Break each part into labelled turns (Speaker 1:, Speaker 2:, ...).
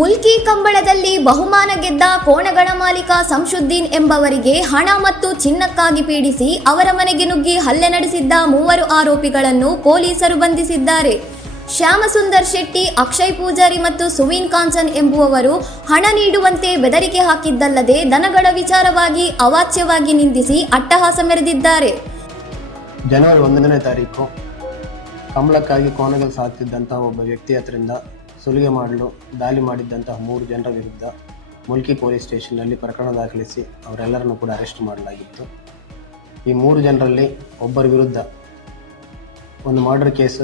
Speaker 1: ಮುಲ್ಕಿ ಕಂಬಳದಲ್ಲಿ ಬಹುಮಾನ ಗೆದ್ದ ಕೋಣಗಳ ಮಾಲೀಕ ಸಂಶುದ್ದೀನ್ ಎಂಬವರಿಗೆ ಹಣ ಮತ್ತು ಚಿನ್ನಕ್ಕಾಗಿ ಪೀಡಿಸಿ ಅವರ ಮನೆಗೆ ನುಗ್ಗಿ ಹಲ್ಲೆ ನಡೆಸಿದ್ದ ಮೂವರು ಆರೋಪಿಗಳನ್ನು ಪೊಲೀಸರು ಬಂಧಿಸಿದ್ದಾರೆ. ಶ್ಯಾಮಸುಂದರ್ ಶೆಟ್ಟಿ, ಅಕ್ಷಯ್ ಪೂಜಾರಿ ಮತ್ತು ಸುವೀನ್ ಕಾಂಚನ್ ಎಂಬುವವರು ಹಣ ನೀಡುವಂತೆ ಬೆದರಿಕೆ ಹಾಕಿದ್ದಲ್ಲದೆ ದನಗಳ ವಿಚಾರವಾಗಿ ಅವಾಚ್ಯವಾಗಿ ನಿಂದಿಸಿ ಅಟ್ಟಹಾಸ ಮೆರೆದಿದ್ದಾರೆ.
Speaker 2: ಜನವರಿ ಒಂದನೇ ತಾರೀಕು, ಕಂಬಳಕ್ಕಾಗಿ ಕೋಣಗಳು ಸಾಕ್ತಿದ್ದಂತಹ ಒಬ್ಬ ವ್ಯಕ್ತಿ ಹತ್ರದಿಂದ ಸುಲಿಗೆ ಮಾಡಲು ದಾಳಿ ಮಾಡಿದ್ದಂತಹ ಮೂರು ಜನರ ವಿರುದ್ಧ ಮುಲ್ಕಿ ಪೊಲೀಸ್ ಸ್ಟೇಷನ್ನಲ್ಲಿ ಪ್ರಕರಣ ದಾಖಲಿಸಿ ಅವರೆಲ್ಲರನ್ನು ಕೂಡ ಅರೆಸ್ಟ್ ಮಾಡಲಾಗಿತ್ತು. ಈ ಮೂರು ಜನರಲ್ಲಿ ಒಬ್ಬರ ವಿರುದ್ಧ ಒಂದು ಮರ್ಡರ್ ಕೇಸ್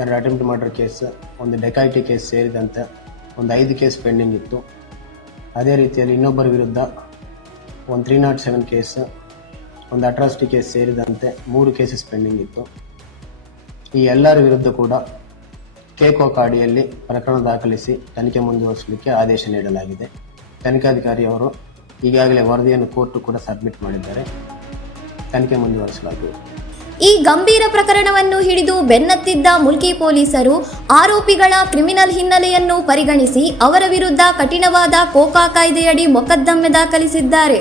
Speaker 2: ಎರಡು ಅಟೆಂಪ್ಟ್ ಮರ್ಡರ್ ಕೇಸ್ ಒಂದು ಡೆಕಾಯಿಟಿ ಕೇಸ್ ಸೇರಿದಂತೆ ಒಂದು ಐದು ಕೇಸ್ ಪೆಂಡಿಂಗ್ ಇತ್ತು. ಅದೇ ರೀತಿಯಲ್ಲಿ ಇನ್ನೊಬ್ಬರ ವಿರುದ್ಧ ಒಂದು ತ್ರೀ ನಾಟ್ ಸೆವೆನ್ ಕೇಸ್ ಒಂದು ಅಟ್ರಾಸಿಟಿ ಕೇಸ್ ಸೇರಿದಂತೆ ಮೂರು ಕೇಸಸ್ ಪೆಂಡಿಂಗ್ ಇತ್ತು. ಈ ಎಲ್ಲರ ವಿರುದ್ಧ ಕೂಡ ಕೇಕೋ ಕಾಡಿಯಲ್ಲಿ ಪ್ರಕರಣ ದಾಖಲಿಸಿ ತನಿಖೆ ಮುಂದುವರಿಸಲಿಕ್ಕೆ ಆದೇಶ ನೀಡಲಾಗಿದೆ. ತನಿಖಾಧಿಕಾರಿಯವರು ಈಗಾಗಲೇ ವರದಿಯನ್ನು ಕೋರ್ಟ್ ಕೂಡ ಸಬ್ಮಿಟ್ ಮಾಡಿದ್ದಾರೆ. ತನಿಖೆ ಮುಂದುವರಿಸಲಾಗುವುದು.
Speaker 1: ಈ ಗಂಭೀರ ಪ್ರಕರಣವನ್ನು ಹಿಡಿದು ಬೆನ್ನತ್ತಿದ್ದ ಮುಲ್ಕಿ ಪೊಲೀಸರು ಆರೋಪಿಗಳ ಕ್ರಿಮಿನಲ್ ಹಿನ್ನೆಲೆಯನ್ನು ಪರಿಗಣಿಸಿ ಅವರ ವಿರುದ್ಧ ಕಠಿಣವಾದ ಕೋಕಾ ಕಾಯ್ದೆಯಡಿ ಮೊಕದ್ದಮೆ ದಾಖಲಿಸಿದ್ದಾರೆ.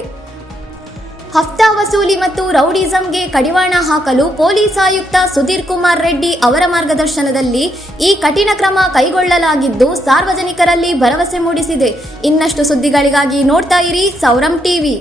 Speaker 1: ಹಫ್ತಾ ವಸೂಲಿ ಮತ್ತು ರೌಡಿಸಂಗೆ ಕಡಿವಾಣ ಹಾಕಲು ಪೊಲೀಸ್ ಆಯುಕ್ತ ಸುಧೀರ್ ಕುಮಾರ್ ರೆಡ್ಡಿ ಅವರ ಮಾರ್ಗದರ್ಶನದಲ್ಲಿ ಈ ಕಠಿಣ ಕ್ರಮ ಕೈಗೊಳ್ಳಲಾಗಿದ್ದು ಸಾರ್ವಜನಿಕರಲ್ಲಿ ಭರವಸೆ ಮೂಡಿಸಿದೆ. ಇನ್ನಷ್ಟು ಸುದ್ದಿಗಳಿಗಾಗಿ ನೋಡ್ತಾ ಇರಿ ಸೌರಂ ಟಿವಿ.